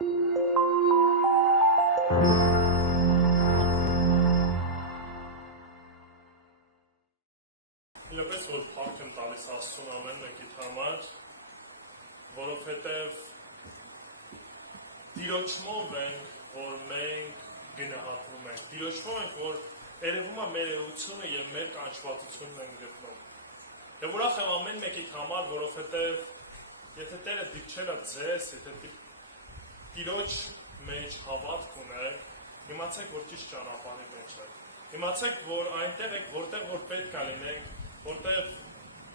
Իրապես որ փառք եմ տալիս Աստծուն ամեն մեկիդ համար, որովհետև Տիրոջով ենք, որ մենք գնահատվում ենք, Տիրոջով ենք, որ երևում է մեր էությունը և մեր կանչվածությունն ենք գտնում։ Եվ ուրախ եմ ամեն մեկիդ համար, որովհետև եթե Տերը դիպչել է ձեզ, եթե Տիրոջ մեջ հավատք ունեք, իմացեք, որ ճիշտ ճանապարհի մեջ եք։ Իմացեք, որ այնտեղ եք, որտեղ որ պետք է լինենք, որտեղ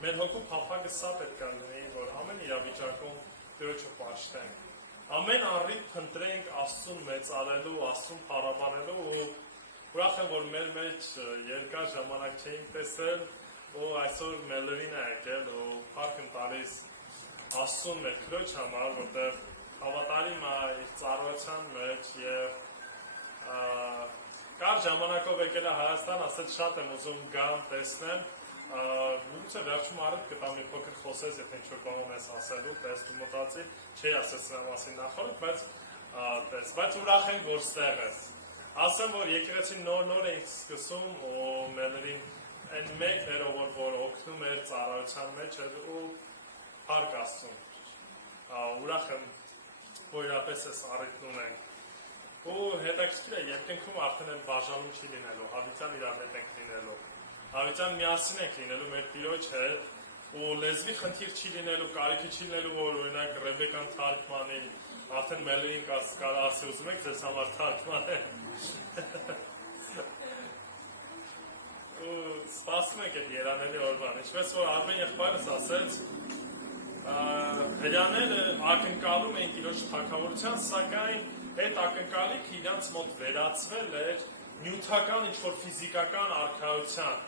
մեր հոգու փափագը սա պետք է լինի, որ ամեն իրավիճակում Տիրոջը պաշտենք։ Ամեն առիթ փնտրենք Աստծուն մեծարելու, Աստծուն փառաբանելու ու ուրախ եմ, որ մեր մեջ երկար ժամանակ չէինք տեսել ու այսօր Մելերին է եկել ու փառք եմ տալիս Աստծուն մեր Քրոջ համար, որտեղ հավատարիմ է իր ծառայության մեջ և կար ժամանակով եկել է Հայաստան, ասել շատ եմ ուզում գամ, տեսնեմ, գուցե վերջում առիթ կտամ մի փոքր խոսես, եթե ինչ-որ բան ես ասելու, տեսնում մտածի, չի ասել սրա մասին նախորդ, բայց ուրախ ենք, որ ստեղ ես։ Ասեմ, որ եկեղեցին նոր ենք սկսում ու Մելերին այն մեկ ներով, որ օգնում էր ծառայության մեջ ու փառք Աստծուն։ Ուրախ եմ, որ իրապես ես առիթն ունենք։ Ու հետաքրքիր է, երկնքում արդեն էլ բաժանում չի լինելու, հավիտյան իրար հետ ենք լինելու, հավիտյան միասին ենք լինելու մեր Տիրոջ հետ ու լեզվի խնդիր չի լինելու, կարիքի չի լինելու, որ օրինակ Ռեբեկան թարգմանի, արդեն Մելերին կարա ասի, ուզում եք ձեզ համար թարգմանել։ Ու սպասում ենք այդ երանելի օրվան, ինչպես որ Արմեն եղբայրս ասեց, հրյաները ակնկալում էին Տիրոջ թագավորության, սակայն այդ ակնկալիքը իրանց մոտ վերածվել էր նյութական ինչ-որ ֆիզիկական արքայության,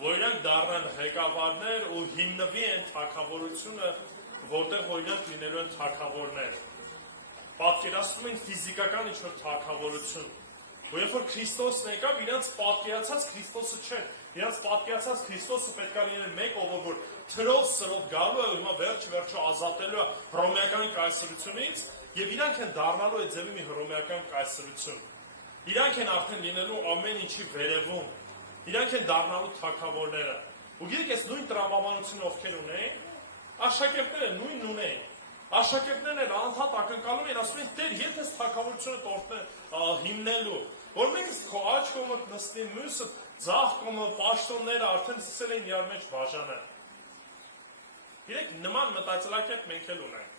որ իրանք դառնան ղեկավարներ ու հիմնվի են թագավորությունը, որտեղ որ իրանք լինելու են թագավորներ։ Պատկերացնում են ֆիզիկական ինչ-որ թագավորություն։ Ու երբ որ Քրիստոսն եկավ, իրանց պատկերացած Քրիստոսը չէր։ Իրանց պատկերացած Քրիստոսը պետք է լիներ մեկ, ով որ թրով սրով գալու է, հիմա վերջը ազատելու է հռոմեական կայսրությունից, եւ իրանք են դառնալու այդ ձևի մի հռոմեական կայսրություն։ Իրանք են արդեն լինելու ամեն ինչի վերևում։ Իրանք են դառնալու թագավորները։ Ու գիտեք, այս նույն տրամաբանությունը ովքեր ունեին, աշակերտները նույնն ունեին։ Աշակերտներն էլ անընդհատ ակնկալում են, ասում են, Տեր, եթե այս թագավորությունը հիմնելու, որ մենք քո աջ կողմը նստի, մյուսը ձախ կողմը պաշտոնները արդեն սկսել են իրար մեջ բաժանել։ Գիտեք, նման մտածելակերպ մենք էլ ունենք։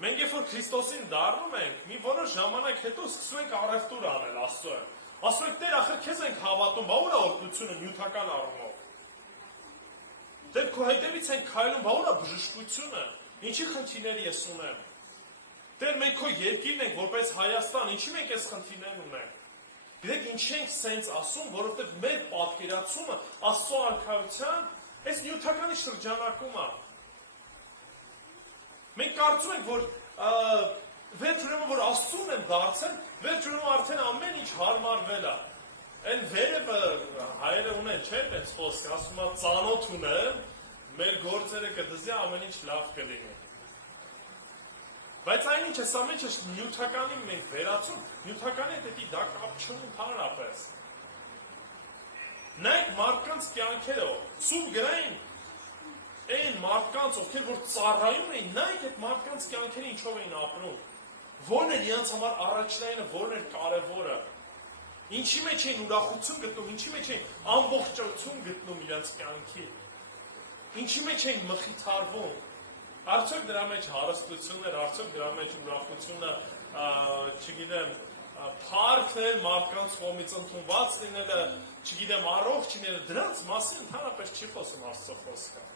Մենք երբ որ Քրիստոսին դառնում ենք, մի որոշ ժամանակ հետո սկսում ենք առևտուր անել Աստծո։ Ասում ենք, Տեր, ախր քեզ ենք հավատում, բա ուր է օրհնությունը նյութական առումով։ Դեր քո հետևից ենք քայլում, բա ուր է բժշկությունը, ինչի խնդիրներ ես ունեմ։ Տեր, մենք քո երկիրն ենք, որպես Հայաստան, ինչի մենք այս խնդիրներն ունենք։ Գիտեք, ինչի ենք սենց ասում, որովհետև մեր պատկերացումը Աստծո արքայության այս նյութականի շրջանակում է։ Մենք կարծում ենք, որ վերջ ուրեմն որ Աստծուն են դարձել, վերջ ուրեմն արդեն ամեն ինչ հարմարվել է։ Այն վերևը հայերը ունեն, չէ՞, այդպես խոսք, ասում է ծանոթ ունեն, մեր գործերը կդզի, ամեն ինչ լավ կլինի։ Բայց այնինչ այս ամեն ինչը նյութականին մենք վերածում, նյութականի հետ դա կապ չունի ընդհանրապես։ Նայեք մարդկանց կյանքերը, սուր գրային այն մարդկանց, ովքեր որ ծառայում էին, նայեք այդ մարդկանց կյանքերը ինչով էին ապրում։ Որն էր իրենց համար առաջնայինը, որն էր կարևորը։ Ինչի մեջ էին ուրախություն գտնում, ինչի մեջ էին ամբողջություն գտնում իրենց կյանքի։ Ինչի մեջ էին մխիթարվում։ Արդյոք դրա մեջ հարստությունն էր, արդյոք դրա մեջ ուրախությունը, չգիտեմ, փառքն էր մարդկանց կողմից ընդունված լինելը, չգիտեմ, առողջ լինելը, դրանց մասին ընդհանրապես չի խոսում Աստծո խոսքը։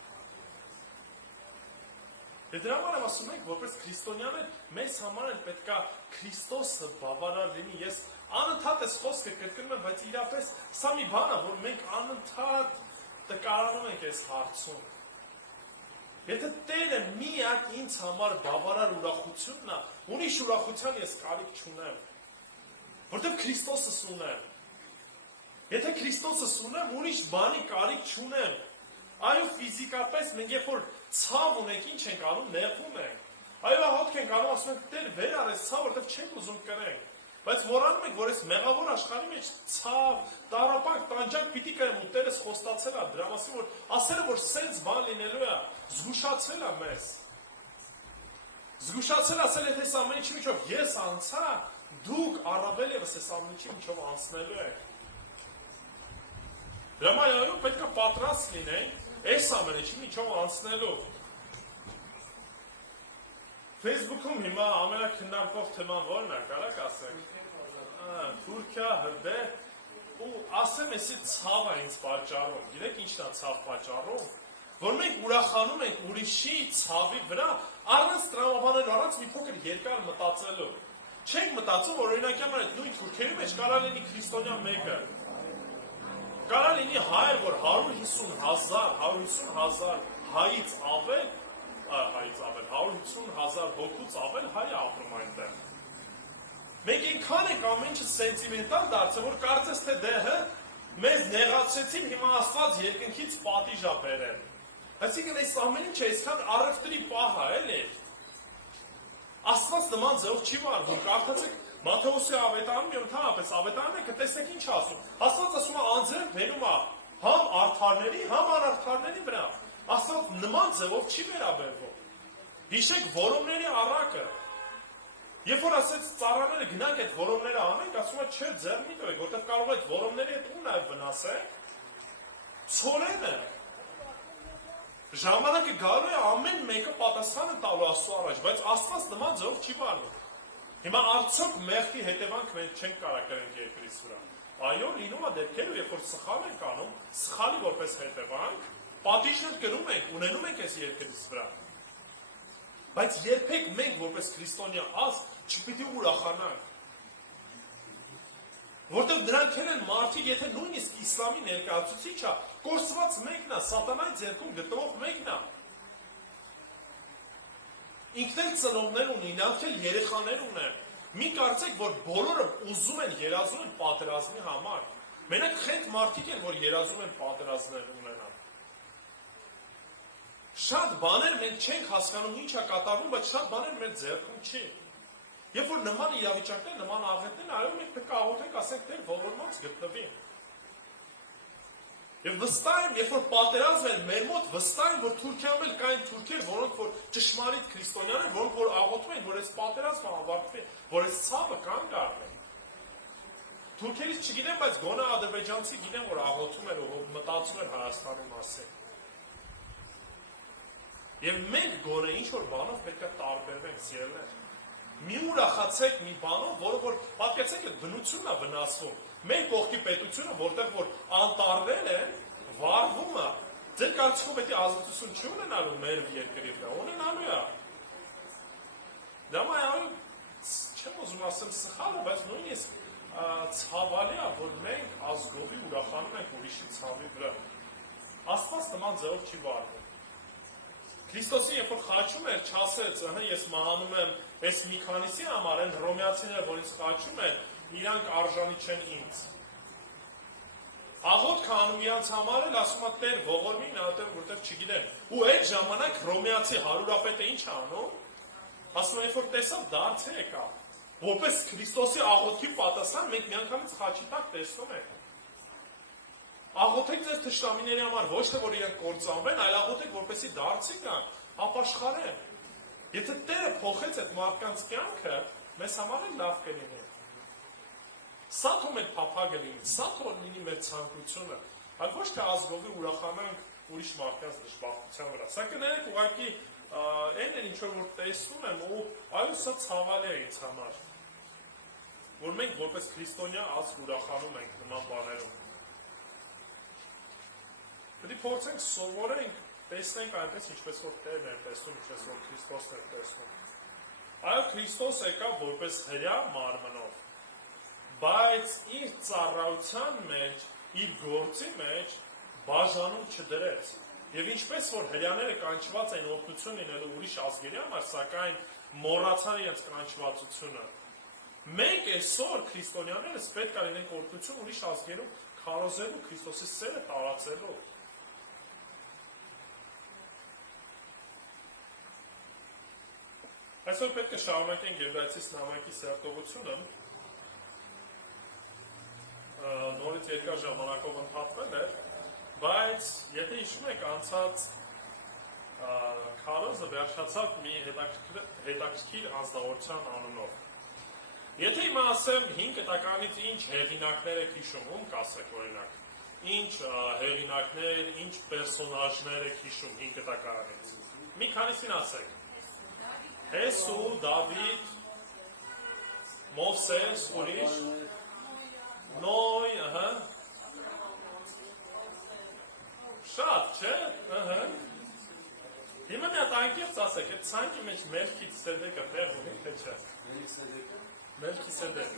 Դրա համար եմ ասում ենք, որպես քրիստոնյաներ, մեզ համար էլ պետք է Քրիստոսը բավարար լինի։ Ես անընդհատ այս խոսքը կրկնում եմ, բայց իրապես սա մի բան է, որ մենք անընդհատ տկարանում ենք այս հարցում։ Եթե Տերը միակ ինձ համար բավարար ուրախությունն է, ուրիշ ուրախության ես կարիք չունեմ, որտեղ Քրիստոսս ունեմ։ Եթե Քրիստոսս ունեմ, ուրիշ բանի կարիք չունեմ։ Այո, ֆիզիկապես մենք երբ որ ցավ ունենք, ինչ ենք անում, նեղվում ենք։ Այո, աղոթք ենք անում, ասում ենք, Տեր վեր արես ցավ, որտեղ չենք ուզում կրենք։ Բայց մոռանում ենք, որ այս մեղավոր աշխարհի մեջ ցավ, տարապանք, տանջանք պիտի կրեմ ու Տերս խոստացել է դրա մասին, որ ասել է, որ սենց բան լինելու է, զգուշացել է մեզ։ Զգուշացել ասել է, թե այս ամեն ինչի միջով ես անցա, դուք առավել եւս այս ամեն ինչի միջով անցնելու եք։ Դրա համար պետք է պատրաստ լինենք այս ամեն ինչի միջով անցնելու։ Facebook-ում հիմա ամենաքննարկվող թեման ո՞րն է, կարաք ասեք։ Թուրքիա, հրդեհ ու ասեմ, էսի ցավ է ինձ պատճառում։ Գիտեք ինչն է ցավ պատճառում, որ մենք ուրախանում ենք ուրիշի ցավի վրա, առանց տրամաբանելու, առանց մի փոքր երկար մտածելու։ Չենք մտածում, որ օրինակ համար այդ նույն թուրքերի մեջ կարա լինի քրիստոնյա մեկը։ Կարա լինի հայր, որ 150,000 հայից ավել 150,000 հոգուց ավել հայ ապրում այնտեղ։ Մենք ինքան ենք ամեն ինչը սենտիմենտալ դարձել, որ կարծես թե դեհը մեզ նեղացրեցին, հիմա Աստված երկնքից պատիժ է բերել։ Այսինքն այս ամեն ինչը այսքան առևտրի պահ է, էլի։ Աստված նման ձևով չի վարվում, կարդացեք Մատթեոսի ավետարանում եւ ընդհանրապես ավետարանը կտեսնեք ինչ ասում։ Աստված ասում է անձրև բերում է համ արդարների, համ անարդարների վրա։ Աստված նման ձևով չի վերաբերվում։ Հիշեք որոմների առակը։ Երբ որ ասեց ծառաները գնանք այդ որոմները անենք, ասում է չէ, ձեռ մի տվեք, որտեղ կարող է այդ որոմների հետ ու նաև վնասենք։ Ցորենը ժամանակը գալու է ամեն մեկը պատասխանը տալու Աստծո առաջ, բայց Աստված նման ձևով չի վարվում։ Հիմա արդյոք մեղքի հետևանք մենք չենք կարող կրենք երկրից վրա։ Այո, լինում է դեպքեր, երբ որ սխալ ենք անում, սխալի որպես հետևանք, պատիժն կրում ենք, ունենում ենք այս երկրից վրա։ Բայց երբեք մենք որպես քրիստոնյա ազգ չպիտի ուրախանանք։ Որտեղ դրանք են մարդիկ, եթե նույնիսկ իսլամի ներկայացուցիչը կորսված մեկն է, սատանայի ձեռքում գտնվող մեկն է։ Ինքն էլ ծնողներ ունի, ինքն էլ երեխաներ ունեն։ Մի կարծեք, որ բոլորը ուզում են, երազում են պատերազմի համար։ Մենակ խենթ մարդիկ են, որ երազում են պատերազմներ ունենալ։ Շատ բաներ մենք չենք հասկանում ինչ է կատարվում, բայց շատ բաներ մեր ձեռքում չի։ Երբ որ նման իրավիճակներ, նման աղետներ, այո, մենք պետք է աղոթենք, ասենք, Տեր ողորմած գտնվի։ Եվ վստահ եմ, երբ որ պատերազմ են մեր մոտ, վստահ եմ, որ Թուրքիայում էլ կային թուրքեր, որոնք որ ճշմարիտ քրիստոնյաներ, որոնք որ աղոթում են, որ այս պատերազմը ավարտվի, որ այս ցավը կանգ առնի։ Թուրքերից չգիտեմ, բայց գոնե ադրբեջանցի գիտեմ, որ աղոթում էր ու մտածում էր Հայաստանի մասին։ Եվ մենք գոնե ինչ որ բանով պետք է տարբերվենք, սիրելիներ։ Մի ուրախացեք մի բանով, որը որ պատկերացեք այդ բնությունն է վնասվում։ Մեր կողքի պետությունը, որտեղ որ անտառներ են, վարվում է, ձեր կարծիքով պետք է ազատություն չի ունենալու մեր երկրի վրա, ունենալու է։ Դա այո, չեմ ուզում ասեմ սխալ է, բայց նույնիսկ ցավալի է, որ մենք ազգովի ուրախանում ենք ուրիշի ցավի վրա։ Աստված նման ձևով չի վարվում։ Քրիստոսին երբ որ խաչում էր, չասեց, ես մահանում եմ այս մի քանիսի համար, են հռոմեացիները, որ ինձ խաչում են, իրանք արժանի չեն ինձ։ Աղոթք անում իրանց համար էլ ասում է Տեր ողորմի նատեր, որտեղ չգիտեն։ Ու այդ ժամանակ հռոմեացի հարուրապետը ինչ է անում։ Ասում է, երբ որ տեսավ դարձը եկա, որպես Քրիստոսի աղոթքի պատասխան մենք միանգամից խաչի տակ տեսնում ենք։ Աղոթեք ձեր թշնամիների համար, ոչ թե որ իրենք կործանվեն, այլ աղոթեք, որպեսզի դարձի գան, ապաշխարեն։ Եթե Տերը փոխեց այդ մարդկանց կյանքը, մեզ համար էլ լավ կլինի։ Սա թող մեր փափագը լինի, սա թող լինի մեր ցանկությունը, այլ ոչ թե ազգովի ուրախանանք ուրիշ մարդկանց դժբախտության վրա։ Սա կներեք ուղղակի այն էլ ինչ որ տեսնում եմ ու այո, սա ցավալի է ինձ համար, որ մենք որպես քրիստոնյա ազգ ուրախանում ենք նման բաներով։ Պետք է փորձենք սովորենք, տեսնենք այնպես, ինչպես որ Տերն է տեսնում, ինչպես որ Քրիստոսն է տեսնում։ Այո, Քրիստոս եկավ որպես հրյա մարմնով, բայց իր ծառայության մեջ, իր գործի մեջ բաժանում չդրեց։ Եվ ինչպես որ հրյաները կանչված են օգնություն լինելու ուրիշ ազգերի համար, սակայն մոռացան իրենց կանչվածությունը։ Մենք այսօր քրիստոնյաներս պետք է լինենք օգնություն ուրիշ ազգերում քարոզելու Քրիստոսի սերը տարածելու։ Այսօր պետք է շարունակենք Եբրայեցիս նամակի սերտողությունը, նորից երկար ժամանակով ընդհատվել էր, բայց եթե հիշում եք անցած քարոզը վերջացավ մի հետաքրքիր անձնավորության անունով։ Եթե հիմա ասեմ 5 կտականից ինչ հեղինակներ եք հիշում, ում կասեք օրինակ, ինչ հեղինակներ, ինչ պերսոնաժներ եք հիշում 5 կտականից։ Մի քանիսին ասեք։ Հեսու, Դավիթ, Մովսես, ուրիշ, Նոյ, շատ, չէ, Հիմա մի հատ անկեղծ ասեք, այդ ցանկի մեջ Մելքիսեդեկը տեղ ունի, թե չէ։ Մելքիսեդեկ։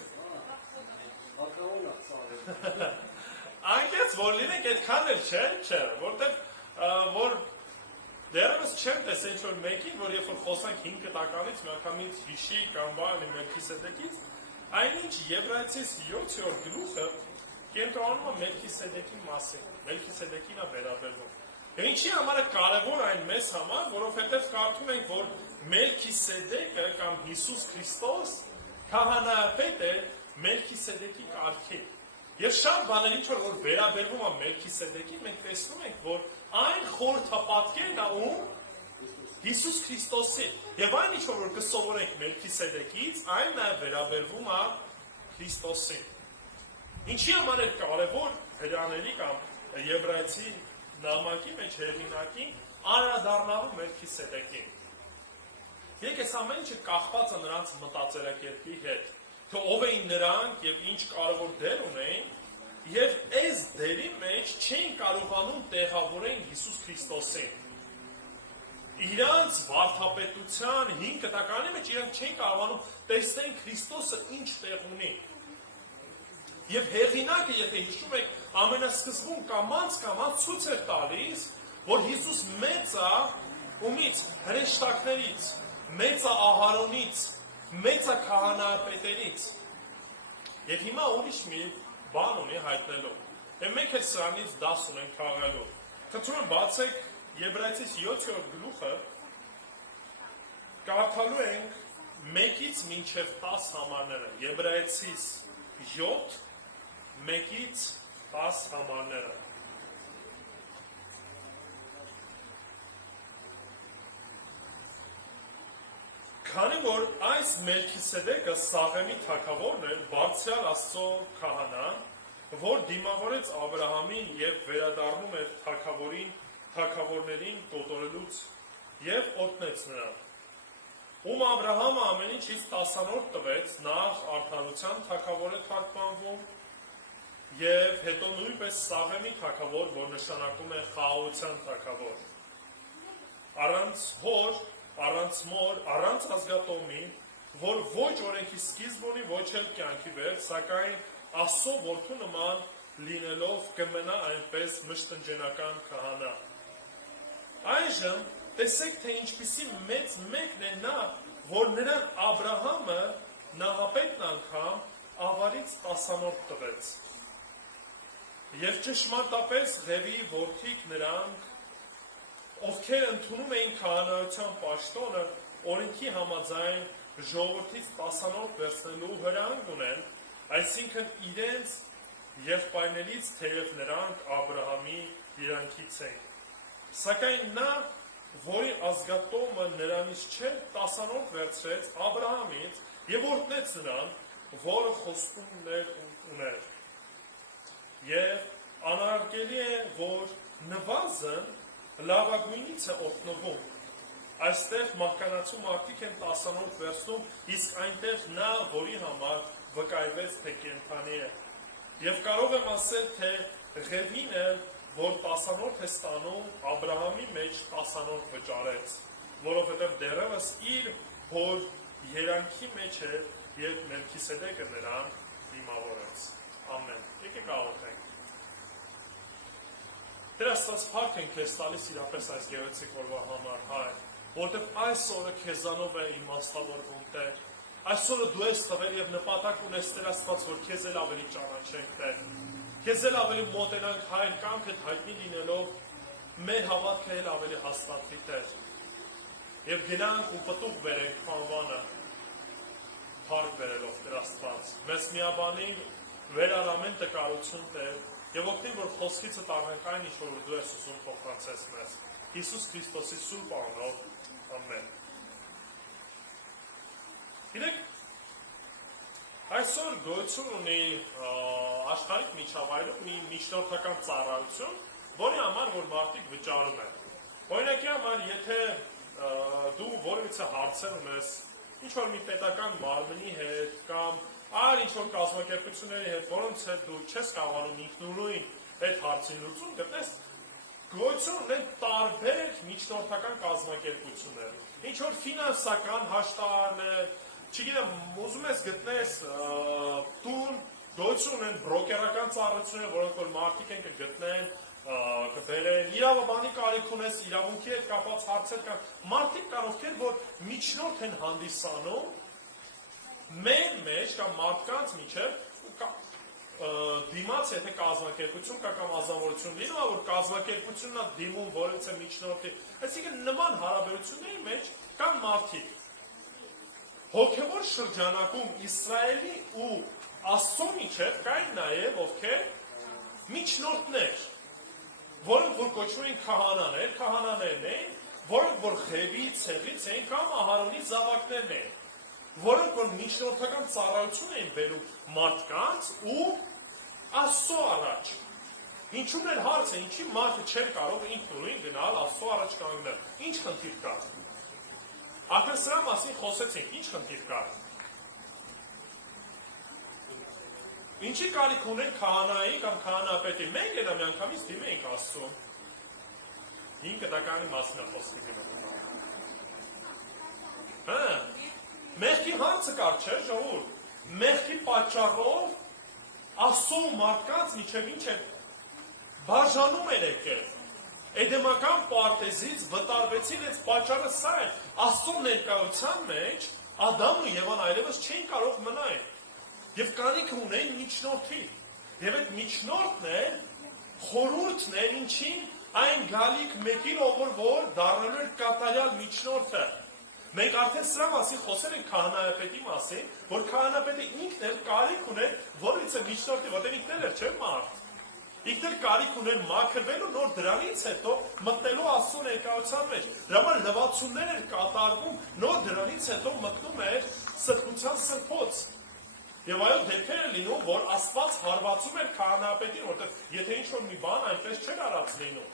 Անկեղծ որ լինեք այդքան էլ չէ, որտեղ որ դեռևս չեմ տեսել ինչ-որ մեկին, որ երբ որ խոսանք 5 կտականից միանգամից հիշի կամ բանի Մելքիսեդեկից, այնինչ Եբրայեցիս 7-րդ գլուխը կենտրոնանում է Մելքիսեդեկի մասին, Մելքիսեդեկին է վերաբերվում։ Ինչի համար է կարևոր այն մեզ համար, որովհետև կարդում ենք, որ Մելքիսեդեկը կամ Հիսուս Քրիստոս քահանայապետ է Մելքիսեդեկի կարգի։ Եվ շատ բաներ ինչ որ վերաբերվում է Մելքիսեդեկին, մենք տեսնում ենք, որ այն խորհրդապատկերն է ում Հիսուս Քրիստոսի։ Եվ այն ինչ որ կսովորենք Մելքիսեդեկից, այն նաև վերաբերվում է Քրիստոսին։ Ինչի համար է կարևոր հրյաների կամ Եբրայեցի նամակի մեջ հեղինակին անդրադառնալու Մելքիսեդեկին։ Եկեք այս ամեն ինչը կախված է նրանց մտածելակերպի հետ, թե ով էին նրանք եւ ինչ կարևոր դեր ունեին, եւ այս դերի մեջ չէին կարողանում տեղավորեն Հիսուս Քրիստոսին։ Իրանց վարդապետության 5 կտականի մեջ իրանք չէին կարողանում տեսնել Քրիստոսը ինչ տեղ ունի։ Եվ հեղինակը, եթե հիշում եք, ամենասկզբում կամած ցույց էր տալիս, որ Հիսուս մեծ է ումից հրեշտակներից, մեծ է Ահարոնից, մեծ է քահանայապետերից։ Եվ հիմա ուրիշ մի բան ունի հայտնելու։ Եվ մենք էլ սրանից դաս ունենք քաղալու։ Խնդրում եմ բացեք Եբրայեցիս 7-րդ գլուխը, կարդալու ենք 1-ից մինչև 10 համարները։ Եբրայեցիս 7 1-ից 10 համարները։ Քանի որ այս Մելքիսեդեկը Սաղեմի թագավորն էր, բարձրյալ Աստծո քահանան, որ դիմավորեց Աբրահամին եւ վերադառնում էր թագավորներին կոտորելուց եւ օգնեց նրան։ Ում Աբրահամը ամեն ինչից 10-րդ տվեց, նախ արդարության թագավոր է թարգմանվում, եւ հետո նույնպես Սաղեմի թագավոր, որ նշանակում է խաղաղության թագավոր։ Առանց հոր, առանց մոր, առանց ազգատոմի, որ ոչ օրենքի սկիզբ ունի, ոչ էլ կյանքի վերջ, սակայն Աստծո որդու նման լինելով կմնա այնպես մշտնջենական քահանա։ Այժմ տեսեք, թե ինչպիսի մեծ մեկն է նա, որ նրան Աբրահամը նահապետն անգամ ավարից 10-րդ տվեց։ Եվ ճշմարտապես Ղևիի որդիք նրանք, ովքեր ընդունում էին քահանայության պաշտոնը, օրենքի համաձայն ժողովրդից 10-րդ վերցնելու հրահանգ ունեն, այսինքն իրենց եղբայրներից թեև նրանք Աբրահամի երանքից էին։ Սակայն նա, որի ազգատոմը նրանից չէր, 10-րդ վերցրեց Աբրահամից եւ օրհնեց նրան, որը խոստումներ ուներ։ Եվ անարգելի է, որ նվազն լավագույնից է օգնվում։ Այստեղ մահկանացու մարդիկ են 10-րդ վերցնում, իսկ այնտեղ նա, որի համար վկայվեց, թե կենդանի է։ Եվ կարող եմ ասել, թե Ղևին էլ, որ 10-րդ է ստանում, Աբրահամի մեջ 10-րդ վճարեց, որովհետև դեռևս իր հոր երանքի մեջ է, երբ Մելքիսեդեկը նրան դիմավորեց։ Ամեն։ Եկեք աղոթենք։ Տեր Աստված, փառք ենք քեզ տալիս իրապես այս գեղեցիկ օրվա համար, Հայր, որովհետև այս օրը քեզանով է իմաստավորվում, Տեր։ Այս օրը դու ես տվել եւ նպատակ ունես, Տեր Աստված, որ քեզ էլ ավելի ճանաչենք, Տեր։ Քեզ էլ ավելի մոտենանք, Հայր, կամքդ հայտնի լինելով, մեր հավատքը էլ ավելի հաստատվի, Տեր։ Եվ գնանք ու պտուղ բերենք անվանը փառք բերելով Տեր Աստված, մեզ միաբանին վերարամեն տկարություն Տեր, եւ օգնի, որ խոսքիցը տառնենք այն, ինչ որ դու ես ուզում փոխանցես մեզ։ Հիսուս Քրիստոսի սուրբ անունով, ամեն։ Գիտեք, այսօր գոյություն ունի աշխարհիկ միջավայրում մի միջնորդական ծառայություն, որի համար որ մարդիկ վճարում են։ Օրինակի համար, եթե դու որևիցե հարցեր ունես ինչ որ մի պետական մարմնի հետ կամ այլ ինչ որ կազմակերպությունների հետ, որոնց հետ դու չես կարողանում ինքնուրույն այդ հարցին լուծում գտնես, գոյություն ունեն տարբեր միջնորդական կազմակերպություններ։ Ինչ որ ֆինանսական հաշտարներ, չգիտեմ, ուզում ես գտնես տուն, գոյություն ունեն բրոկերական ծառայություններ, որոնք որ մարդիկ են կգտնեն, կբերեն, իրավաբանի կարիք ունես, իրավունքի հետ կապված հարցեր կան, մարդիկ կան, ովքեր որ միջնորդ են հանդիսանում մեր մեջ կամ մարդկանց միջև դիմաց, եթե կազմակերպություն կա կամ ազնվորություն լինում, որ կազմակերպությունն է դիմում որևիցե միջնորդի, այսինքն նման հարաբերությունների մեջ կան մարդիկ։ Հոգևոր շրջանակում Իսրայելի ու Աստծո միջև կային նաև ովքեր միջնորդներ, որոնք որ կոչվում են քահանաներն էին, որոնք որ Ղևի ցեղից էին կամ Ահարոնի զավակներն էին, որոնք որ միջնորդական ծառայություն էին բերում մարդկանց ու Աստծո առաջ։ Ինչու՞ն էր հարցը, ինչի մարդը չէր կարող ինքնուրույն գնալ Աստծո առաջ կանգնել, ինչ խնդիր կար։ Արդեն սրա մասին խոսեցինք, ինչ խնդիր կար։ Ինչի կարիք ունեն քահանայի կամ քահանապետի, մենք էլ միանգամից դիմենք Աստծուն։ 5 դականի մասին է խոսքը գնում։ Մեղքի հարցը կար, չէ՞ ժողովուրդ։ Մեղքի պատճառով Աստծո մարդկանց միջև ինչ է բաժանում էր եկել։ Էդեմական պարտեզից վտարվեցին այս պատճառը սա է։ Աստծո ներկայության մեջ Ադամն ու Եվան այլևս չէին կարող մնալ։ Եվ կարիք ունեին միջնորդի։ Եվ այդ միջնորդն է, խորհուրդն է, ինչին այն գալիք մեկին, որ դառնալու էր կատարյալ միջնորդը։ Մենք արդեն սրա մասին խոսել ենք քահանայապետի մասին, որ քահանապետը ինքն էլ կարիք ուներ որևիցե միջնորդի, որտեղ ինքն էլ էր, չէ՞ մարդ։ Ինքն էլ կարիք ուներ մաքրվելու, նոր դրանից հետո մտնելու Աստծո ներկայության մեջ։ Դրա համար լվացումներ էր կատարվում, նոր դրանից հետո մտնում էր սրբության սրբոց։ Եվ այո, դեպքեր է լինում, որ Աստված հարվածում էր քահանայապետին, որտեղ եթե ինչ-որ մի բան այնպես չէր արած լինում։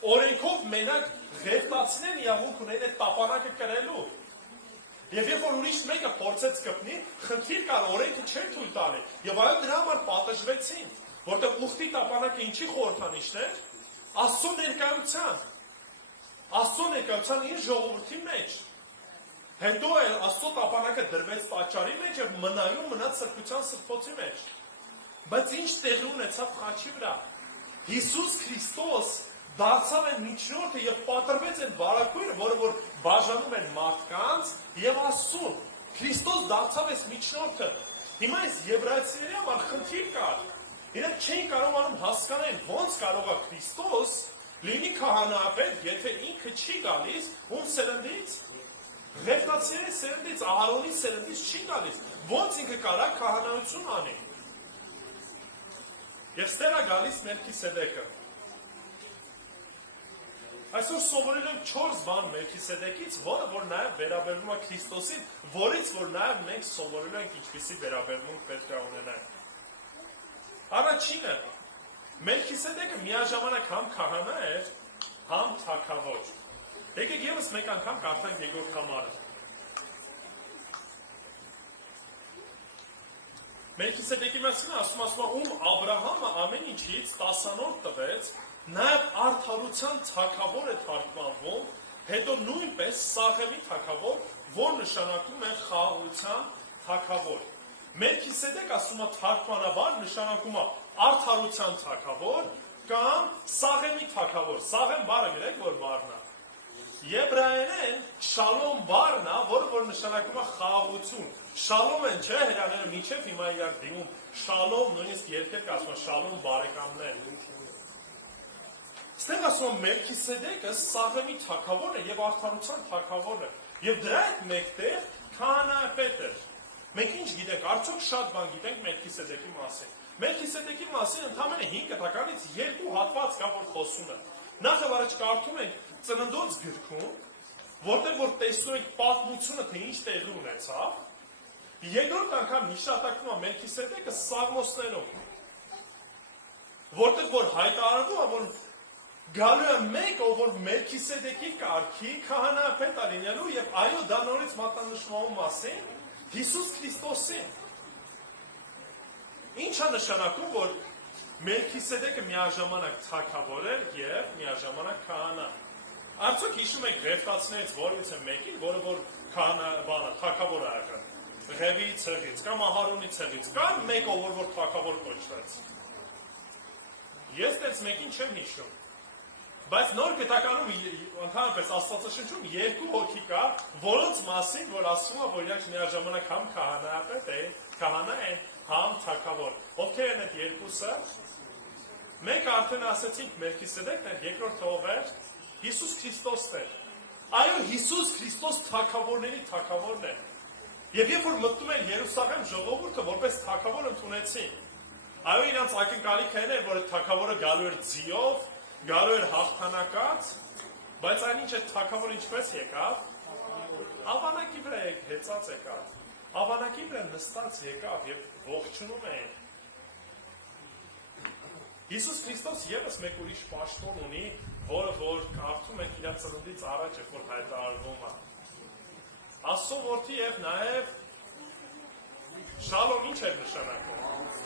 Օրենքով մենակ ղևտացիներն իրավունք ունեն այդ տապանակը կրելու։ Եվ երբ որ ուրիշ մեկը փորձեց կպնի, խնդիր կար, օրենքը չէր թույլ տալի։ Եվ այո, դրա համար պատժվեցին, որտեղ ուխտի տապանակը ինչի խորհրդանիշն էր։ Աստծո ներկայության։ Աստծո ներկայության իր ժողովրդի մեջ։ Հետո էլ Աստծո տապանակը դրվեց տաճարի մեջ եւ մնաց սրբության սրբոցի մեջ։ Բայց ինչ տեղի ունեցավ խաչի վրա։ Հիսուս Քրիստոս դարձավ այն միջնորդը եւ պատրվեց այն վարակույրը, որը որ բաժանում էր մարդկանց եւ Աստծուն։ Քրիստոս դարձավ այս միջնորդը։ Հիմա այս եբրայցիների համար խնդիր կար։ Իրենք չէին կարողանում հասկանալ ոնց կարող է Քրիստոս լինի քահանայապետ, եթե ինքը չի գալիս ում սերնդից։ Ղևտացիների սերնդից, Ահարոնի սերնդից չի գալիս, ոնց ինքը կարա քահանայություն անի։ Եվ ստեղ է գալիս Մելքիսեդեկը։ Այսօր սովորել ենք 4 բան Մելքիսեդեկից, որը որ նաև վերաբերվում է Քրիստոսին, որից որ նաև մենք սովորել ենք ինչպիսի վերաբերմունք պետք է ունենանք։ Առաջինը, Մելքիսեդեկը միաժամանակ համ քահանա էր, համ թագավոր։ Եկեք ևս մեկ անգամ կարդանք երկրորդ համարը։ Մելքիսեդեկի մասին ասում ում Աբրահամը ամեն ինչից 10-րդ տվեց, նաև արդարության թագավոր է թարգմանվում, հետո նույնպես Սաղեմի թագավոր, որ նշանակում է խաղաղության թագավոր։ Մելքիսեդեկ ասում է թարգմանաբար նշանակում է արդարության թագավոր կամ Սաղեմի թագավոր։ Սաղեմ բառը գրեք որ բառն է։ Եբրայերեն շալոմ բառն է, որը որ նշանակում է խաղաղություն։ Շալոմ են, չէ՞, հրաները միջև հիմա իրար դիմում։ Շալոմ, նույնիսկ երբեք ասում է շալոմ բարեկամներ։ Ստեղ ասում է Մելքիսեդեկը Սաղեմի թագավորն է եւ արդարության թագավորն է։ Եվ դրա հետ մեկտեղ քահանայապետ էր։ Մենք ինչ գիտենք, արդյոք շատ բան գիտենք Մելքիսեդեկի մասին։ Մելքիսեդեկի մասին ընդամենը 5 տականից 2 հատված կա, որ խոսում է։ Նախ եւ առաջ կարդում ենք Ծննդոց գրքում, որտեղ որ տեսնում ենք պատմությունը, թե ինչ տեղի ունեցավ։ Երկրորդ անգամ հիշատակվում է Մելքիսեդեկը Սաղմոսներով, որտեղ որ հայտարարվում է, որ գալու է մեկ, ով որ Մելքիսեդեկի կարգի քահանայապետ է լինելու, եւ այո, դա նորից մատնանշվելու մասին Հիսուս Քրիստոսին։ Ինչ է նշանակում, որ Մելքիսեդեկը միաժամանակ թագավոր էր եւ միաժամանակ քահանա։ Արդյոք հիշում եք Ղևտացիներից որից է մեկին, որը որ թագավոր է եղել։ Ղևի ցեղից կամ Ահարոնի ցեղից, կամ մեկ ով որ թագավոր կոչվեց։ Ես դες մեկին չեմ հիշում։ Բայց նոր գտականում ընդհանրապես Աստվածաշնչում 2 հոգի կա, որոնց մասին որ ասում է, որ իրանք միաժամանակ համ քահանա են, համ թագավոր։ Ովքեր են այդ երկուսը։ Մենք արդեն ասացինք Մելքիսեդեկն էր, երկրորդը ով էր։ Հիսուս Քրիստոսն էր։ Այո, Հիսուս Քրիստոս թագավորների թագավորն է։ Եվ երբ որ մտնում են Երուսաղեմ ժողովուրդը որպես թագավոր ընդունեցին, այո, իրանց ակնկալիքն էր, որ թագավորը գալու էր ձիով, գալու էր հաղթանակած, բայց այնինչ այդ թագավորը ինչպես եկավ, ավանակի վրա հեծած եկավ, ավանակի վրա նստած եկավ եւ ողջունում էին։ Հիսուս Քրիստոս եւս մեկ ուրիշ պաշտոն ունի, որը որ կարդում եք իր ծննդից առաջ, երբ որ հայտարարվում է։ Աստծո որդի եւ նաեւ շալոմ ինչ է նշանակում։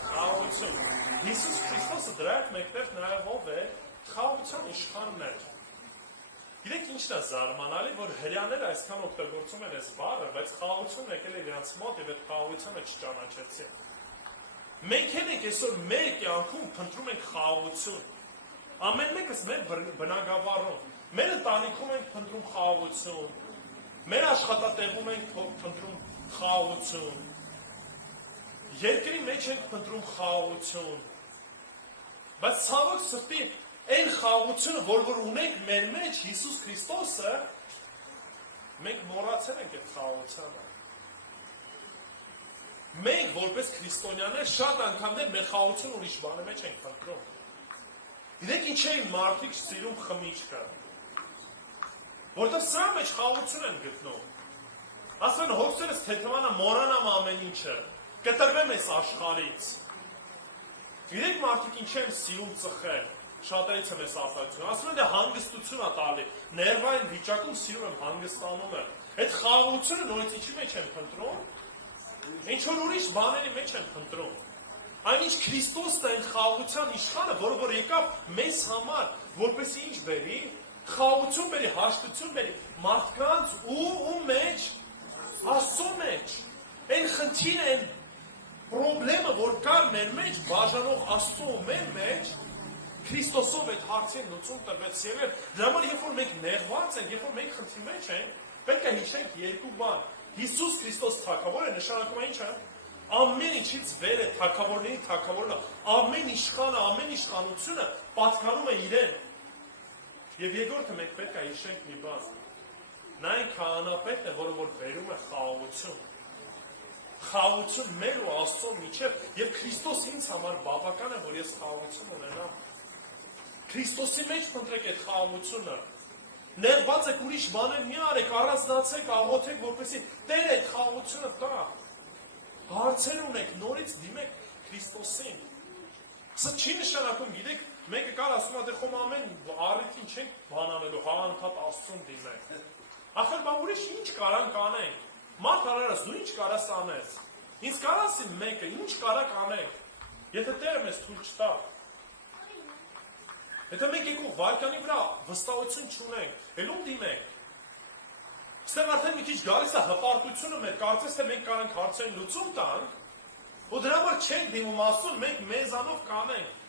Խաղաղություն։ Հիսուս Քրիստոսը դրա հետ մեկտեղ նաեւ ով է խաղաղության իշխանն է։ Գիտեք ինչն է զարմանալի, որ հрьяաները այսքան օգտագործում են այս բառը, բայց խաղաղությունն եկել է իրենց մոտ եւ այդ խաղաղությունը չճանաչեցին։ Մենք ենք այսօր մեր կյանքում փնտրում ենք խաղաղություն։ Ամեն մեկս մեր բնակավարում, մեր ընտանիքում ենք փնտրում խաղաղություն, մեր աշխատատեղում ենք փնտրում խաղաղություն, երկրի մեջ ենք փնտրում խաղաղություն, բայց ցավոք սրտի այն խաղաղությունը, որ ունենք մեր մեջ Հիսուս Քրիստոսը, մենք մոռացել ենք այդ խաղաղությանը։ Մենք որպես քրիստոնյաներ շատ անգամներ մեր խաղաղությունը ուրիշ բանի մեջ ենք փնտրում։ Գիտեք ինչ էին մարդիկ սիրում խմիչքը, որտեղ սրա մեջ խաղաղություն են գտնում։ Ասեն հոգսերս թեթևանա մոռանամ ամեն ինչը, կտրվեմ այս աշխարհից։ Գիտեք մարդիկ ինչ են սիրում ծխել, շատերից եմ այս արտահայտությունը, ասում են դե հանգստություն է տալի, ներվային վիճակում սիրում եմ հանգստանում եմ։ Այդ խաղաղությունը նորից ինչի մեջ են փնտրում։ Ինչ որ ուրիշ բաների մեջ են փնտրում։ Այնինչ Քրիստոսն է այն խաղաղության իշխանը, որը որ եկավ մեզ համար, որպեսզի ինչ բերի, խաղաղություն բերի, հաշտություն բերի մարդկանց ու մեջ, Աստծո մեջ։ Այն խնդիրը, այն պրոբլեմը, որ կար մեր մեջ, բաժանող Աստծո ու մեր մեջ, Քրիստոսով այդ հարցին լուծում տրվեց եղել։ Դրա համար երբ որ մենք նեղված ենք, երբ որ մենք խնդրի մեջ ենք, պետք է հիշենք երկու բան։ Հիսուս Քրիստոս թագավոր է, նշանակում է ինչ է։ Ամեն ինչից վեր է թագավորների թագավորը, ամեն իշխանը, ամեն իշխանությունը պատկանում է իրեն։ Եվ երկրորդը մենք պետք է հիշենք մի բան։ Նա այն քահանապետն է, որը որ բերում է խաղաղություն։ Խաղաղություն մեր ու Աստծո միջև, եւ Քրիստոս ինձ համար բավական է, որ ես խաղաղություն ունենամ։ Քրիստոսի մեջ փնտրեք այդ խաղաղությունը։ Ներված եք ուրիշ բաներ մի արեք, առանձնացեք, աղոթեք, որպեսզի Տեր այդ խաղաղությունը տա։ Հարցեր ունեք, նորից դիմեք Քրիստոսին։ Սա չի նշանակում, գիտեք, մեկը կար ասում է, դե խոմ ամեն առիթին չենք բանանելու, հաղանքատ Աստծուն դիմենք։ Ախր բա ուրիշ ինչ կարանք անենք։ Մարդ արարած, դու ինչ կարաս անես։ Ինձ կարասի մեկը, ինչ կարակ անենք։ Եթե Տերը մեզ թույլ չտա։ Եթե մենք եկող վարկանի վրա վստահություն չունենք, էլ ում դիմենք։ Ստեղ արդեն մի քիչ գալիս է հպարտությունը մեր, կարծես թե մենք կարանք հարցերին լուծում տանք, ու դրա համար չենք դիմում Աստծուն, մենք մեզանով կանենք։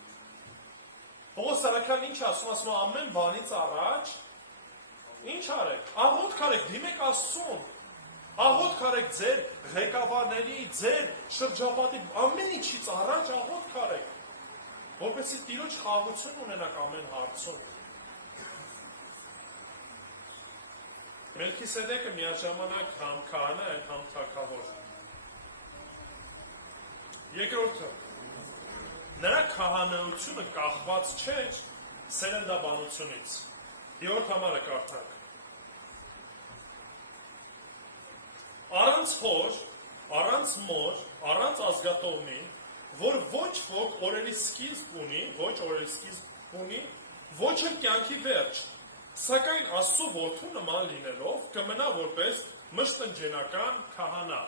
Պողոս առաքյալն ինչ ասում է ամեն բանից առաջ, ինչ արեք, աղոթք արեք, դիմեք Աստծուն, աղոթք արեք ձեր ղեկավարների, ձեր շրջապատի, ամեն ինչից առաջ աղոթք արեք, որպեսզի Տիրոջ խաղաղություն ունենաք ամեն հարցում։ Մելքիսեդեկը միաժամանակ համ քահանա է, համ թագավոր։ Երկրորդը, նրա քահանայությունը կախված չէր սերնդաբանությունից։ Երրորդ համարը կարդանք։ Առանց հոր, առանց մոր, առանց ազգատողնի, որ ոչ ոք օրերի սկիզբ ունի, ոչ օրերի սկիզբ ունի, ոչ էլ կյանքի վերջ, սակայն Աստծո որդու նման լինելով կմնա որպես մշտնջենական քահանա։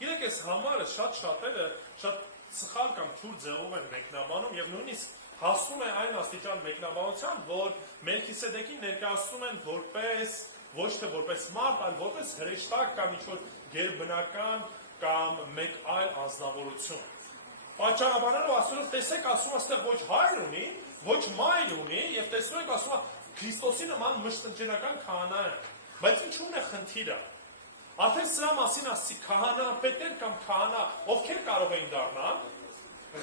Գիտեք, այս համարը շատերը շատ սխալ կամ թույլ ձևով են մեկնաբանում եւ նույնիսկ հասնում է այն աստիճան մեկնաբանության, որ Մելքիսեդեկին ներկայացնում են որպես ոչ թե որպես մարդ, այլ որպես հրեշտակ կամ ինչ-որ գերբնական կամ մեկ այլ անձնավորություն։ Պատճառաբանելով ասելով, տեսեք, ասում աստեղ ոչ հայր ունի, ոչ մայր ունի, եւ տեսնում եք, ասում Քրիստոսի նման մշտնջենական քահանա է։ Բայց ինչու՞ն է խնդիրը։ Արդեն սրա մասին ասի քահանապետեր կամ քահանա, ովքեր կարող էին դառնալ,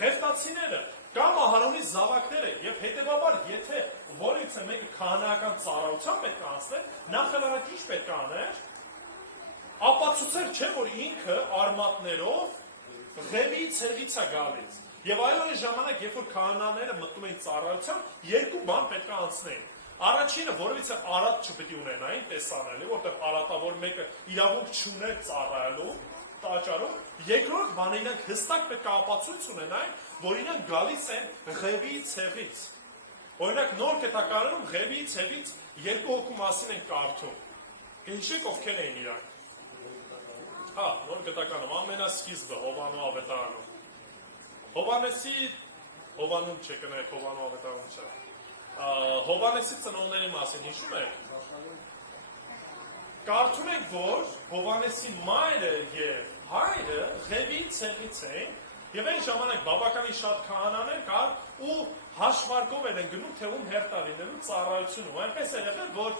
ղևտացիները կամ Ահարոնի զավակները, եւ հետեւաբար, եթե որից է մեկը քահանայական ծառայության պետք է անցներ, նախ ինչ պետք է աներ, ապացուցեր չէ, որ ինքը արմատներով ղևի ցեղից է գալիս։ Եվ այո, այն ժամանակ, երբ որ քահանաները մտնում էին ծառայության, երկու բան պետք է անցնեին։ Առաջինը, որովհետեւ արատ չպետք է ունենային տեսանելի, որտեղ արատավոր մեկը իրավունք չուներ ծառայելու տաճարում։ Երկրորդ բանը իրենք հստակ պետք է ապացույց ունենային, որ իրենք գալիս են ղևի ցեղից։ Օրինակ նոր կետակարանում ղևի ցեղից երկու հոգու մասին են կարդում։ Ինչի՞ք ովքեր էին իրանք։ Հա, նոր կետականում ամենասկիզբը Հովանու ավետարանում։ Հովանուն չկնեք, Հովանու ավետարանում չէ։ Հովանեսի ծնողների մասին հիշում եք։ Կարդում ենք, որ Հովանեսի մայրը եւ հայրը ղևի ցեղից են, եւ այն ժամանակ բավականին շատ քահանաներ կար ու հաշվարկով են գնում, թե ում հերթ է լինելու ծառայությունը։ Այնպես է եղել, որ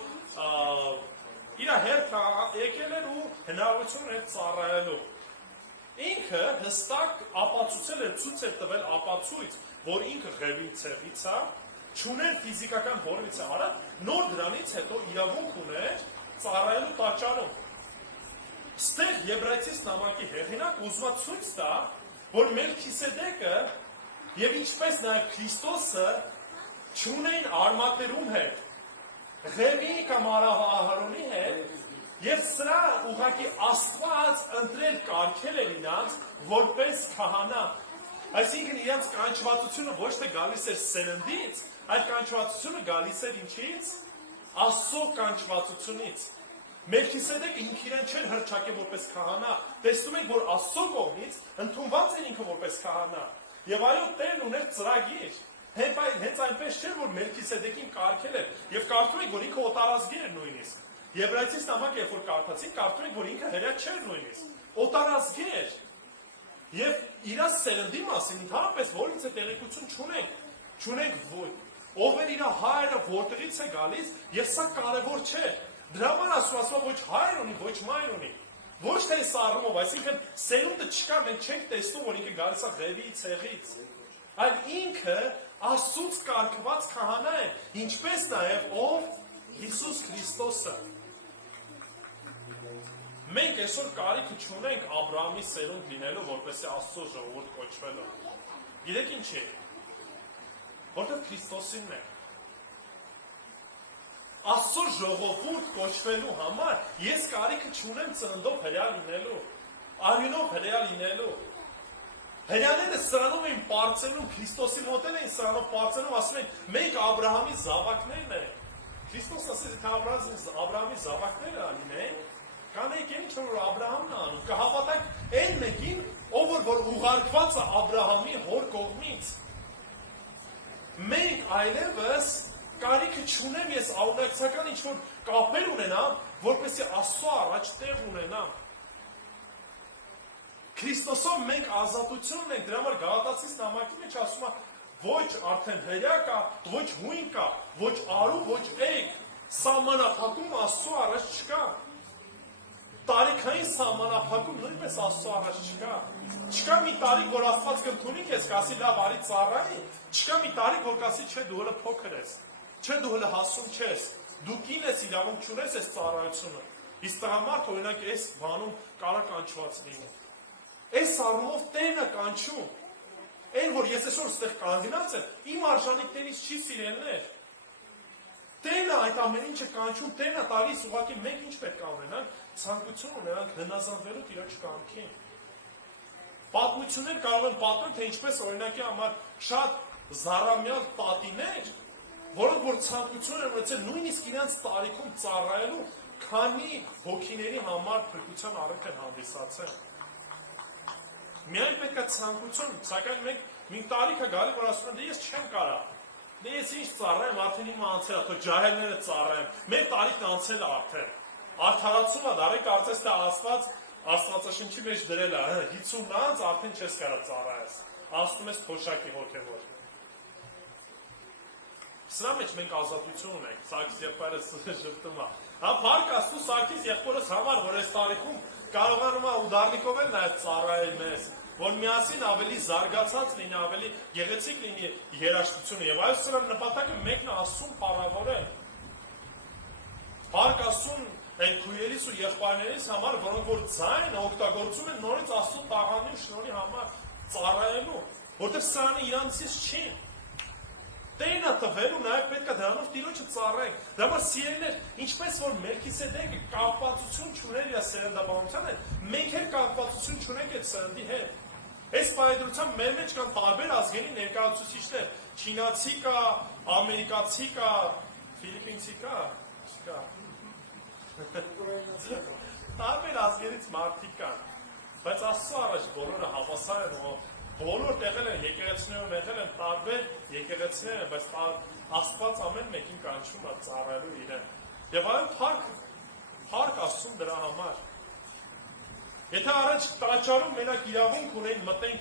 իր հերթը եկել էր ու հնարավորություն էր ծառայելու։ Ինքը հստակ ապացուցել էր, ցույց էր տվել ապացույց, որ ինքը ղևի ցեղից է, չուներ ֆիզիկական որևիցե արատ, նոր դրանից հետո իրավունք ուներ ծառայելու տաճարում։ Ստեղ Եբրայեցիս նամակի հեղինակ ուզում է ցույց տա, որ Մելքիսեդեկը եւ ինչպես նաեւ Քրիստոսը չունեին արմատներում հետ, ղևի կամ Ահարոնի հետ, եւ սրա ուղղակի Աստված ընտրել կարգել էր իրաց որպես քահանա։ Այսինքն իրենց կանչվածությունը ոչ թե գալիս էր սերնդից, այլ կանչվածությունը գալիս էր ինչից։ Աստծո կանչվածությունից։ Մելքիսեդեկը ինքը իրեն չէր հռչակել որպես քահանա, տեսնում ենք, որ Աստծո կողմից ընդունված էր ինքը որպես քահանա։ Եվ այո, Տերն ուներ ծրագիր։ Հենց այնպես չէր, որ Մելքիսեդեկին կարգել էր, եւ կարդում ենք, որ ինքը օտարազգի էր նույնիսկ։ Եբրայեցիս նամակը երբ որ կարդացին, կարդում ենք, որ ինքը հրեա չէր նույնիսկ։ Օտարազգի էր։ Եվ իր սերնդի մասին ընդհանրապես որից է տեղեկություն չունենք ով էր իր հայրը, որտեղից է գալիս, եւ սա կարևոր չէ։ Դրա համար ասում ոչ հայր ունի, ոչ մայր ունի։ Ոչ թե այս առումով, այսինքն սերունդը չկա, մենք չենք տեսնում, որ ինքը գալիս է ղևի ցեղից։ Այլ ինքը Աստծուց կարգված քահանա է, ինչպես նաեւ ով Հիսուս Քրիստոսը։ Մենք այսօր կարիք չունենք Աբրահամի սերունդ լինելու, որպեսզի Աստծո ժողովուրդ կոչվելու։ Գիտեք ինչի՞։ Որտեղ Քրիստոսինն է։ Աստծո ժողովուրդ կոչվելու համար ես կարիքը չունեմ ծննդով հրեա լինելու, արյունով հրեա լինելու։ Հրեաները սրանում էին պարծենում, Քրիստոսի մոտել էին սրանով պարծենում, ասում են, մենք Աբրահամի զավակներն ենք։ Քրիստոս ասել է, թե Աբրահամի զավակները լինեն, կանեք ինչ որ Աբրահամն է անում, կհավատակ այն մեկին, ով որ ուղարկված է Աբրահամի հոր կողմից։ Մենք այլևս կարիքը չունեմ ես աունակցական ինչ որ կապեր ունենամ, որպեսզի Աստծո առաջ տեղ ունենամ։ Քրիստոսով մենք ազատություն ունենք, դրա համար Գաղատացիս նամակի մեջ ասում է, ոչ արդեն հրեա կա, ոչ հույն կա, ոչ արու, ոչ էգ, սահմանափակում Աստծո առաջ չկա։ Տարիքային սահմանափակում նույնպես Աստծո առաջ չկա։ Չկա մի տարիք, որ Աստված կընդունի քեզ, կասի լավ արի ծառայի, չկա մի տարիք, որ կասի չէ դու հələ փոքր ես, չէ դու հələ հասուն չես։ Դու կին ես իրավունք չունես այս ծառայությունը։ Իսկ տղամարդ օրինակ այս բանում կարա կանչված լինի։ Այս առումով Տերն է կանչում։ Այն որ ես այսօր այստեղ կանգնած եմ, իմ արժանինքներից չի սիրելներ։ Տերն է այդ ամեն ինչը կանչում, Տերն է տալիս, ուղղակի մենք ինչ պետք է ունենանք, ցանկություն ունենանք հնազանդվելու Տիրոջ կամքին։ Պատմություններ կարող են պատմել, թե ինչպես օրինակի համար շատ զառամյալ պատիներ, որոնք որ ցանկություն են ունեցել նույնիսկ իրենց տարիքում ծառայելու, քանի հոգիների համար փրկության առիթ են հանդիսացել։ Միայն պետք է ցանկություն, սակայն մենք տարիքը գալի, որ ասում են, դե ես չեմ կարա, դե ես ինչ ծառայեմ, արդեն իմ անցել է, թող ջահելները ծառայեմ, մեր տարիքն անցել է արդեն, արդարացումը դարի կարծես թե Աստվածաշնչի մեջ դրել է, 50 անց արդեն չես կարա ծառայես, ասում ես թոշակի հոգևոր։ Սրա մեջ մենք ազատություն ունենք, Սարգիս եղբայրս ժպտում է, փառք Աստծո Սարգիս եղբորս համար, որ այս տարիքում կարողանում է ուդարնիկով էլ նաև ծառայել մեզ, որ միասին ավելի զարգացած լինի, ավելի գեղեցիկ լինի երաժշտությունը եւ այո, սրա նպատակը մեկն է Աստծուն փառավորել։ Փառք Աստծուն այն քույրերից ու եղբայրներից համար, որոնք որ ձայնը օգտագործում են նորից Աստծո տաղանդի ու շնորհի համար ծառայելու, որտեղ սրանը իրանցից չի։ Տերն է տվել ու նաև պետք է դրանով Տիրոջը ծառայենք։ Դա համար սիրելիներ, ինչպես որ Մելքիսեդեկը կապվածություն չուներ իր սերնդաբանության հետ, մենք էլ կապվածություն չունենք այդ սերնդի հետ։ Այս պայմանությամբ մեր մեջ կան տարբեր ազգերի ներկայացուցիչներ, չինացի կա, ամերիկացի կա, ֆիլիպինցի կա, տարբեր ազգերից մարդիկ կան, բայց Աստծո առաջ բոլորը հավասար են ու բոլոր տեղել են եկեղեցիներում եղել են տարբեր եկեղեցիներ են, բայց Աստված ամեն մեկին կանչում է ծառայելու իրեն։ Եվ այո, փառք Աստծուն դրա համար։ Եթե առաջ տաճարում մենակ իրավունք ունեն մտեն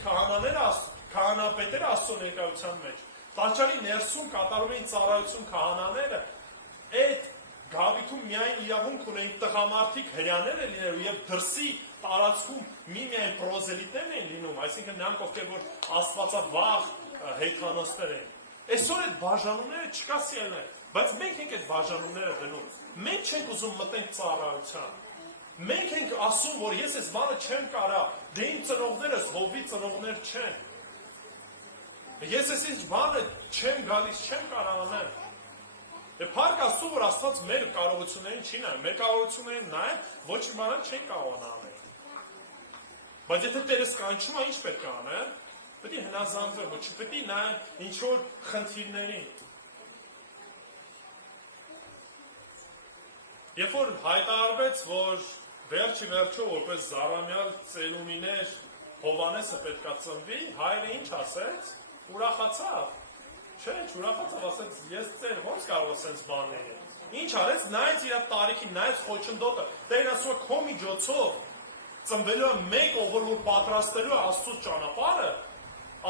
քահանապետերը Աստծո ներկայության մեջ, տաճարի ներսում կատարում էին ծառայություն քահանաները, այդ գավիթում միայն իրավունք ունեին տղամարդիկ հրյաները լինելու եւ դրսի տարածքում միայն պրոզելիտներն են լինում, այսինքն նրանք ովքեր որ աստվածավախ հեթանոսներ են։ Այսօր այդ բաժանումները չկա սիրելիներ, բայց մենք ենք այդ բաժանումները դնում։ Մենք չենք ուզում մտենք ծառայության։ Մենք ենք ասում, որ ես այս բանը չեմ կարա, դե իմ ծնողներս հովի ծնողներ չեն։ Ես այս ինչ բանը չեմ գալիս, չեմ կարա անել։ Եվ փառք Աստծո, որ Աստված մեր կարողություններին չի նայում, մեր կարողություններին նայում, ոչ մի բան չենք կարողանա անել։ Բայց եթե Տերս կանչում է, ինչ պետք է անել, պետք է հնազանդվել, ոչ չպետք է նայել ինչ որ խնդիրներին։ Երբ որ հայտարարվեց, որ վերջի վերջո որպես զառամյալ ծերունիներ Հովանեսը պետք է ծնվի, հայրը ինչ ասեց, ուրախացավ։ Չէ, ուրախացավ, ասեց, ես ծեր ոնց կարող է սենց բան լինել։ Ինչ արեց, նայեց իր տարիքին, նայեց խոչընդոտը, Տերն ասում է քո միջոցով ծնվելու է մեկ, ով որ պատրաստելու է Աստծո ճանապարհը,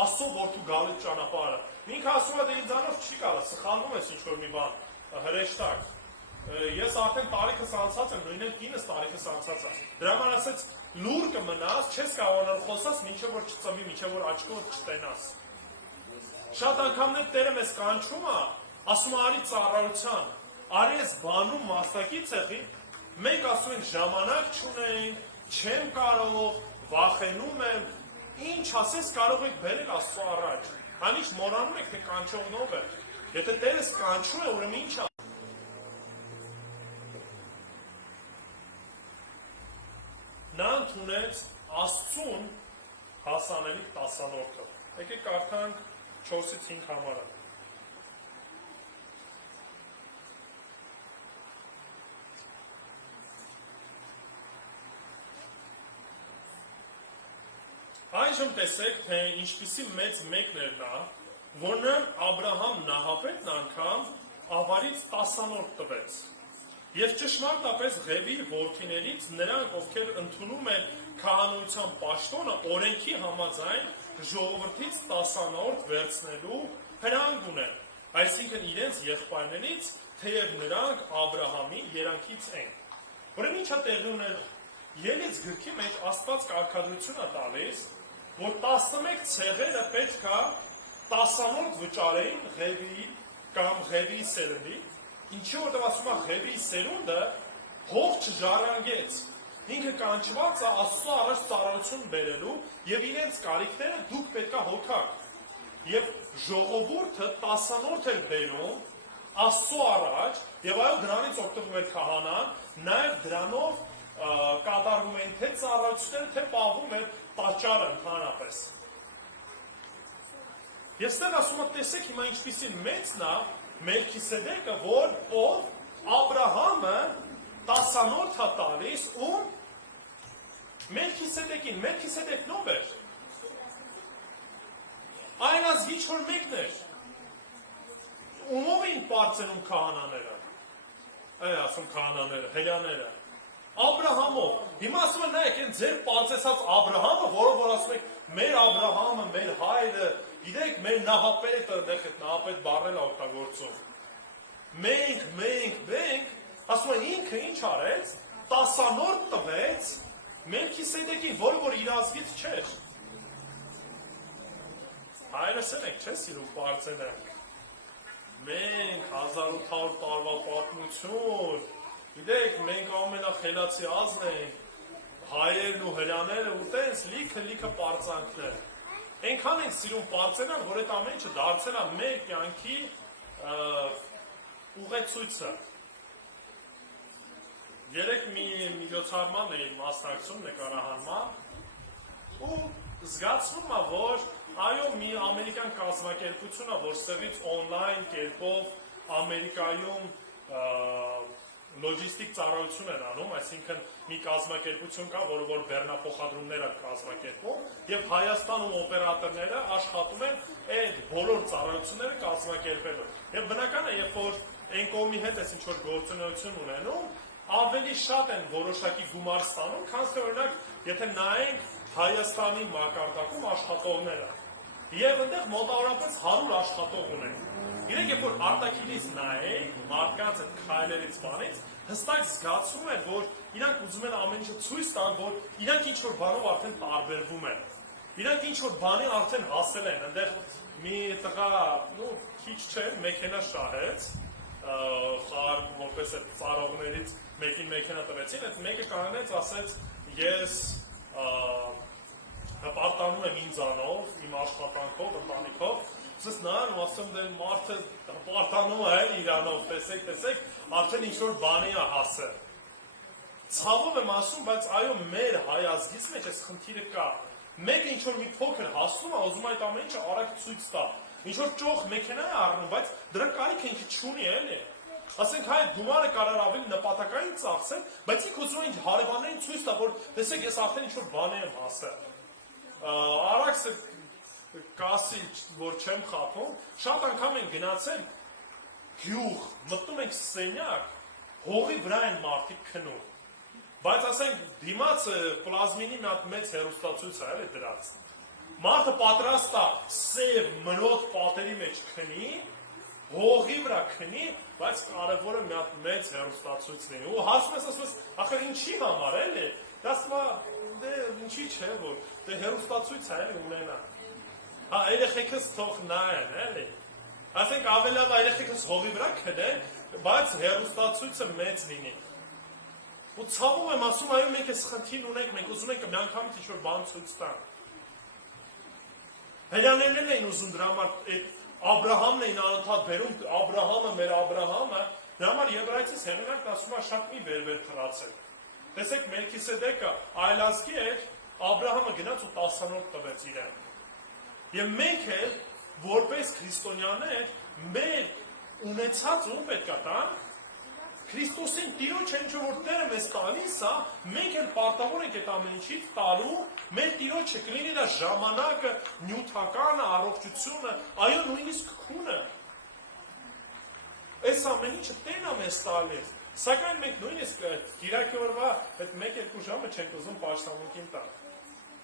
Աստծո որդու գալու ճանապարհը։ Ինքը ասում է, դե ինձանով չի կարա, սխալվում ես ինչ որ մի բան, հրեշտակ։ Ես արդեն տարիքս անցած եմ, նույնն կինս տարիքս անցած է։ Դրա համար ասեց, լուր կմնաս, չես կարողանալ խոսաս, մինչև որ չծնվի, մինչև որ աչքով չտենաս։ Շատ անգամներ Տերը մեզ կանչում է, ասում է արի ծառայության, արի ես բանում մասնակից եղի, մենք ասում ենք ժամանակ չունենք, չեմ կարող, վախենում եմ, ինչ ասես կարող եք բերել Աստծո առաջ։ Անիշ մոռանում եք, թե կանչողն ով է։ Եթե Տերս կանչում է, ուրեմն ինչ է։ Նա ընդունեց Աստծուն հասանելիք 10-րդը։ Եկեք կարդանք 4-ից 5 համարը։ Այժմ տեսեք, թե ինչպիսի մեծ մեկն էր նա, որ նրան Աբրահամ Նահապետն անգամ ավարից 10-րդ տվեց։ Եվ ճշմարտապես Ղևի որդիներից նրանք, ովքեր ընդունում են քահանայության պաշտոնը, օրենքի համաձայն ժողովրդից 10-րդ վերցնելու հրանգ ունեն, այսինքն իրենց եղբայրներից, թեև նրանք Աբրահամի երանքից են։ Ուրեմն ինչ է տեղի ունենում։ Ելից գրքի մեջ Աստված կարգադրություն է տալիս, որ 11 ցեղերը պետք է 10-րդ վճարեին Ղևի կամ Ղևի սերնդի, Ինչի որտեղ ասում է Հևի սերունդը հող չժառանգեց։ Ինքը կանչված է Աստծո առաջ ծառայություն բերելու եւ իրենց կարիքները դուք պետքա հոգաք։ Եվ ժողովուրդը տասանորդ էր բերում Աստծո առաջ եւ այո դրանից օգտվում էր քահանան, նաեւ դրանով կատարվում էին թե ծառայությունները, թե պահվում էր տաճարը ընդհանրապես։ Ես ստեղ ասում եմ, տեսեք հիմա ինչպիսի մեծն է Մելքիսեդեկը, որ ով Աբրահամը տասանորդ է տալիս ում Մելքիսեդեկին, Մելքիսեդեկն ով էր։ Այն ազգի որ մեկն էր։ Ումով էին պարծենում քահանաները։ Ասում քահանաները, հելյաները։ Աբրահամով։ Հիմա ասում են նայեք, այն ձեր պարծեցած Աբրահամը, որով որ ասում եք մեր Աբրահամը, մեր հայրը, գիտեք, մեր նահապետը, դեք այդ նահապետ բառն է օգտագործում։ Մենք, ասում են ինքը ինչ արեց, տասանորդ տվեց Մելքիսեդեկին, որը որ իր ազգից չէր։ Հայրս եք, չէ՞ սիրում պարծենանք։ Մենք 1800 տարվա պատմություն, գիտեք, մենք ամենախելացի ազգն ենք, հայերն ու հրյաները ու տենց լիքը պարծանքներ։ Այնքան ենք սիրում պարծենալ, որ այդ ամեն ինչը դարձել է մեր կյանքի ուղեցույցը։ Երեք մի միջոցառման էի մասնակցում նկարահանման ու զգացվում է, որ այո, մի ամերիկյան կազմակերպություն է, որ սեղից օնլայն կերպով Ամերիկայում լոջիստիկ ծառայություն են անում, այսինքն մի կազմակերպություն կա, որը որ բեռնափոխադրումներ է կազմակերպում, եւ Հայաստանում օպերատորները աշխատում են այդ բոլոր ծառայությունները կազմակերպելու։ Եվ բնական է, երբ որ այն կողմի հետ էս ինչ որ գործունեություն ունենում, ավելի շատ են որոշակի գումար ստանում, քան թե օրինակ, եթե նայենք Հայաստանի մակարդակում աշխատողները։ Եվ այնտեղ մոտավորապես 100 աշխատող ունեն։ Գիտեք, երբ որ արտաքինից նայենք, մարդկանց այդ քայլերից բանից, հստակ զգացում է, որ իրանք ուզում են ամեն ինչը ցույց տան, որ իրանք ինչ-որ բանով արդեն տարբերվում են։ Իրանք ինչ-որ բանի արդեն հասել են, այնտեղ մի տղա, քիչ չէ, մեքենա շահեց, որպես այդ ծառողներից մեկին մեքենա տվեցին, այդ մեկը կանգնեց, ասեց, ես հպարտանում եմ ինձանով, իմ աշխատանքով, ընտանիքով, Սս նայում, ասում դե մարդը հպարտանում է իրանով, տեսեք, արդեն ինչ-որ բանի է հասել։ Ցավով եմ ասում, բայց այո, մեր հայ ազգից մեջ այս խնդիրը կա։ Մեկը ինչ-որ մի փոքր հասնում է, ուզում այդ ամեն ինչը արագ ցույց տա։ Ինչ-որ ճոխ մեքենա է առնում, բայց դրա կարիքը ինքը չունի, էլի։ Ասենք հայ գումարը կարող ավելի նպատակային ծախսել, բայց ինքը ուզում է հարևաններին ցույց տա, որ տեսեք, ես արդեն ինչ-որ բանի եմ հասել։ Արագ կասի, որ չեմ խափում, շատ անգամ են գնացել գյուղ, մտնում ենք սենյակ, հողի վրա են մարդիկ քնում, բայց ասենք դիմաց պլազմինի մի հատ մեծ հեռուստացույց է դրած, մարդը պատրաստ է սև մրոտ պատերի մեջ քնի, հողի վրա քնի, բայց կարևորը մի հատ մեծ հեռուստացույց լինի, ու հասնում ես, ասում ես, ախր ինչի համար էլի, ասում է, դե ինչի չէ, որ դե հեռուստացույց է էլի ունենա։ Հա, երեխեքս թող նայեն, էլի։ Ասենք ավելի լավ երեխեքս հողի վրա քնեն, բայց հեռուստացույցը մեծ լինի։ Ու ցավում եմ ասում, այո, մենք այս խնդիրն ունենք, մենք ուզում ենք մի անգամից ինչ-որ բան ցույց տան։ Հելյաներն էին ուզում դրա համար, Աբրահամն էին անընդհատ բերում, Աբրահամը, մեր Աբրահամը, դրա համար Եբրայեցիս հեղինակն ասում է շատ մի վեր թռացել։ Տեսեք, Մելքիսեդեկը այլազգի էր, Աբրահամը գնաց ու 10-րդ տվեց իրեն։ Եվ մենք էլ, որպես քրիստոնյաներ, մեր ունեցած ում պետք է տանք, Քրիստոսին Տիրոջ ինչ որ Տերը մեզ տալիս է, մենք էլ պարտավոր ենք այդ ամեն ինչից տալու, մեր Տիրոջը կլինի դա ժամանակը, նյութականը, առողջությունը, այո նույնիսկ քունը։ Այս ամեն ինչը Տերն է մեզ տալիս, սակայն մենք նույնիսկ Կիրակի օրվա այդ 1-2 ժամը չենք ուզում պաշտամունքին տալ,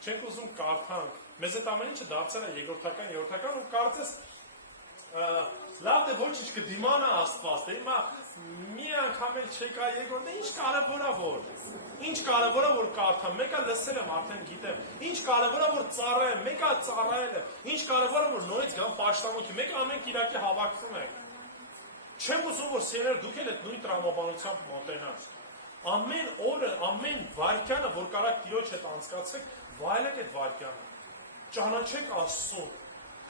չենք ուզում կարդանք, մեզ այդ ամեն ինչը դարձել է երկրորդական ու կարծես լավ դե ոչինչ կդիմանա Աստված, դե հիմա մի անգամ էլ չեկա երկրորդ, ինչ կարևոր է որ կարդամ, մեկը լսել եմ արդեն գիտեմ, ինչ կարևոր է որ ծառայեմ, մեկը ծառայել եմ, ինչ կարևոր է որ նորից գամ պաշտամունքի, մեկը ամեն Կիրակի հավաքվում ենք։ Չեմ ուզում, որ սիրելիներ դուք էլ այդ նույն տրամաբանությամբ մոտենաք։ Ամեն օրը, ամեն վայրկյանը, որ կարաք Տիրոջ հետ անցկացեք, վայելեք այդ վայրկյանը։ Ճանաչեք Աստծուն։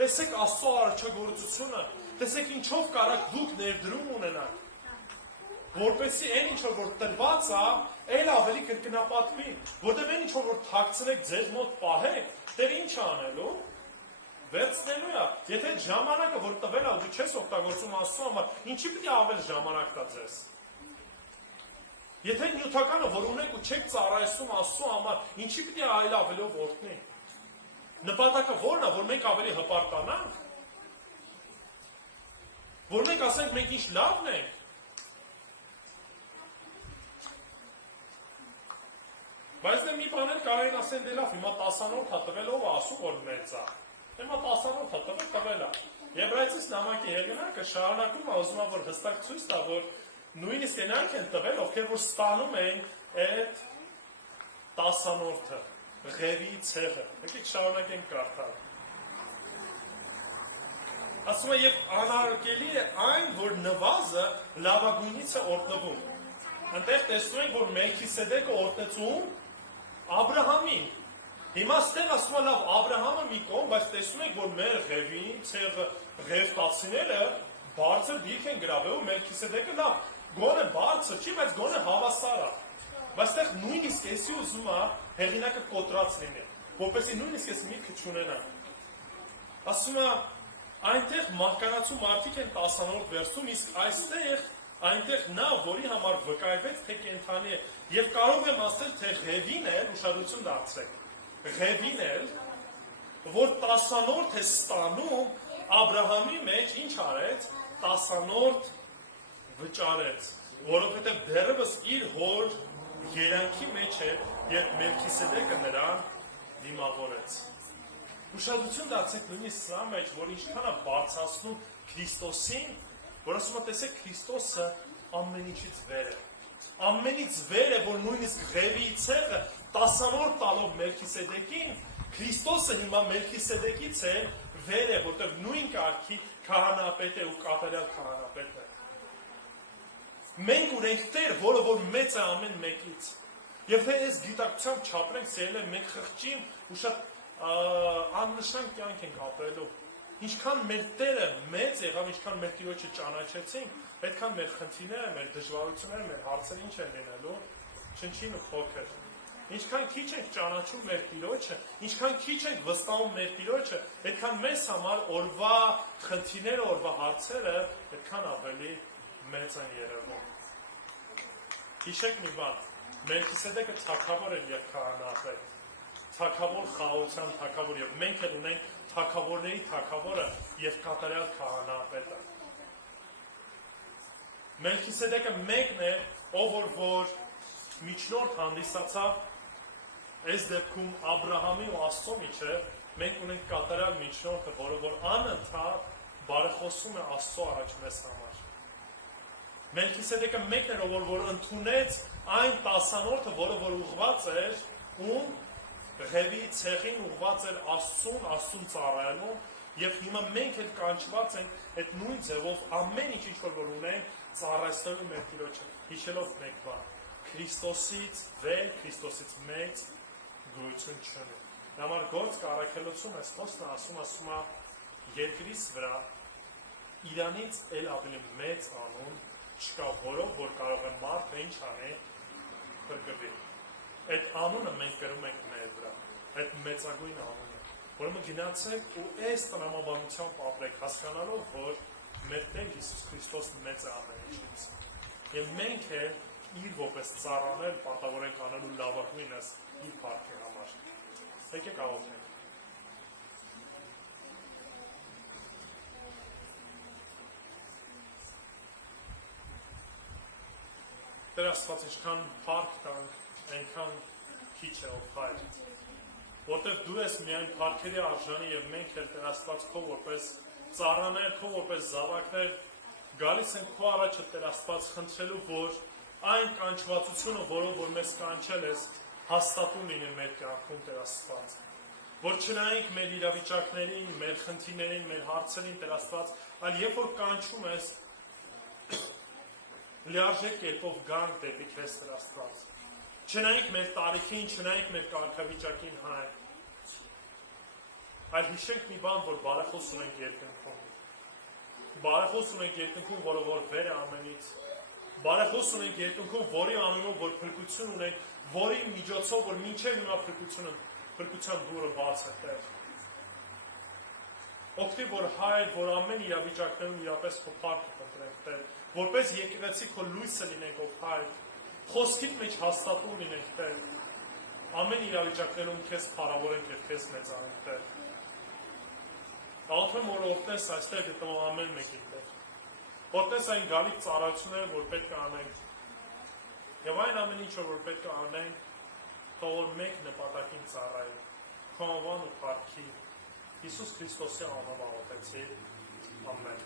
Տեսեք Աստծո արարչագործությունը, տեսեք ինչով կարաք դուք ներդրում ունենաք։ Որպեսզի այն ինչ որ տրված է, այլ ավելի կրկնապատվի, որտեղ այն ինչ որ թաքցնեք ձեզ մոտ պահեք, դեր ինչ անելու։ Վերցնելու է, եթե ժամանակը որ տվել է, դու չես օգտագործում Աստծո համար, ինչի պիտի ավել ժամանակ տա ձեզ։ Եթե նյութականը որ ունեք ու չեք ծառայեցնում Աստծո համար, ինչի պիտի այլ ավելով օրհնի։ Նպատակը ո՞րն է, որ մենք ավելի հպարտանանք։ Որ մենք ասենք մենք ինչ լավն ենք։ Բայց դե մի բաներ կարային ասեն դե լավ, հիմա 10-րդ հա տվել ով ասում որ մեծ է։ Հիմա 10-րդ տվել է։ Եբրայեցիս նամակի հեղինակը շարունակում է ուզում որ հստակ ցույց տա, որ նույնիսկ նրանք են տվել, ովքեր որ ստանում են այդ 10-րդը, Ղևի ցեղը։ Եկեք շարունակենք կարդալ։ Ասում է եւ անարգելի է այն, որ նվազը լավագույնից է օրտնվում։ Այնտեղ տեսնում ենք, որ Մելքիսեդեկը օրտնեցում Աբրահամին։ Հիմա ստեղ ասում է լավ Աբրահամը մի կողմ, բայց տեսնում ենք, որ մեր Ղևին, ցեղը Ղևտացիները բարձր դիրք են գրավել, Մելքիսեդեկը լավ, գոնե բարձր չի, բայց գոնե հավասար է։ Բայց ստեղ նույնիսկ էսի ուզում է հեղինակը կոտրած լինի, որպեսզի նույնիսկ էս միտքը չունենա։ Ասում է այնտեղ մահկանացու մարդիկ են 10-րդ վերսում, իսկ այստեղ այնտեղ նա, որի համար վկայվեց, թե կենդանի է, եւ կարող եմ ասել, թե Ղևին էլ, ուշադրություն դարձրեք, Ղևին էլ, որ 10-րդ է ստանում, Աբրահամի մեջ ինչ արեց, 10-րդ վճարեց, որովհետեւ դեռևս իր հոր երանքի մեջ է, երբ Մելքիսեդեկը նրան դիմավորեց։ Ուշադրություն դարձեք նույնիսկ սրա մեջ, որ ինչքան է բարձրացնում Քրիստոսին, որ ասում է տեսեք Քրիստոսը ամեն ինչից վեր է։ Ամենից վեր է, որ նույնիսկ Ղևի ցեղը 10-րդ տալով Մելքիսեդեկին, Քրիստոսը հիմա Մելքիսեդեկից է վեր է, որտեղ նույն կարգի քահանապետ է ու կատարյալ քահանապետ է։ Մենք ունենք Տեր, որը որ մեծ է ամեն մեկից։ Եվ թե այս գիտակցությամբ չապրենք, սիրել մենք խղճին ու շատ աննշան կյանք ենք ապրելու։ Ինչքան մեր Տերը մեծ եղավ, ինչքան մեր Տիրոջը ճանաչեցինք, այդքան մեր խնդիրները, մեր դժվարությունները, մեր հարցերը ինչ են լինելու, չնչին ու փոքր։ Ինչքան քիչ ենք ճանաչում մեր Տիրոջը, ինչքան քիչ ենք վստահում մեր Տիրոջը, այդքան մեզ համար օրվա խնդիրները, օրվա հարցերը այդքան ավելի մեծ են երևում։ Հիշեք մի բան, Մելքիսեդեկը թագավոր էր եւ քահանապետ, թագավոր խաղաղության թագավոր եւ մենք էլ ունենք թագավորների թագավորը եւ կատարյալ քահանապետը։ Մելքիսեդեկը մեկն է, ով որ միջնորդ հանդիսացավ, այս դեպքում Աբրահամի ու Աստծո միջև, մենք ունենք կատարյալ միջնորդը, որը որ անընդհատ բարեխոսում է Աստծո առաջ մեզ համար։ Մելքիսեդեկը մեկն էր, ով որ ընդունեց այն 10-րդը, որը որ ուղղված էր ում Ղևի ցեղին ուղղված էր Աստծուն ծառայելու, եւ հիմա մենք էլ կանչված ենք այդ նույն ձևով ամեն ինչ որ ունենք ծառայելու մեր Տիրոջը, հիշելով մեկ բան. Քրիստոսից վեր, Քրիստոսից մեծ գոյություն չունի։ Համար գործ կարաքելություն է Խոսքը ասում է երկրից վրա Իրանից էլ ավելի մեծ անուն չկա, որով որ կարող է մարդը ինչ անի փրկվի։ Այդ անունը մենք կրում ենք մեր վրա, այդ մեծագույն անունը, որը գնացեք ու այս տրամաբանությամբ ապրեք, հասկանալով, որ մեր Տեր Հիսուս Քրիստոս մեծ է ամեն ինչից։ Եվ մենք էլ իր որպես ծառաներ պատավոր ենք անելու լավագույնս իր փառքի համար։ Եկեք աղոթենք։ Տեր Աստված, ինչքան փառք տանք, այնքան քիչ է ով հայր, որտեղ դու ես միայն փառքերի արժանի եւ մենք էլ Տեր Աստված քո որպես ծառաներ, քո որպես զավակներ գալիս ենք քո առաջը Տեր Աստված խնդրելու, որ այն կանչվածությունը, որով որ մեզ կանչել ես, հաստատուն լինի մեր կյանքում Տեր Աստված, որ չնայենք մեր իրավիճակներին, մեր խնդիրներին, մեր հարցերին Տեր Աստված, այլ երբ որ կանչում ես, լիարժեք կերպով գանք դեպի քեզ Տեր Աստված։ Չնայենք մեր տարիքին, չնայենք մեր կարգավիճակին հայ, այլ հիշենք մի բան, որ բարեխոս ունենք երկնքում։ Բարեխոս ունենք երկնքում, որը որ վեր է ամենից։ Բարեխոս ունենք երկնքում, որի անունով որ փրկություն ունենք, որի միջոցով որ մինչև հիմա փրկության դուռը բաց է Տեր։ Օգնի որ հայր, որ ամեն իրավիճակներում իրապես քո փառքը կընտրենք Տեր, որպես եկեղեցի քո լույսը լինենք ով հայր, խոսքիդ մեջ հաստատուն լինենք Տեր, ամեն իրավիճակներում քեզ փառավորենք եւ քեզ մեծանենք Տեր։ Ալթեմ որ օգնես այստեղ գտնող ամեն մեկին Տեր, օգնես այն գալիք ծառայությունները, որ պետք է անենք, եւ այն ամեն ինչը որ պետք է անենք, թող որ մեկ նպատակին ծառայի, քո անվան ու փառքի Հիսուս Քրիստոսի անունով աղոթեցի, ամեն։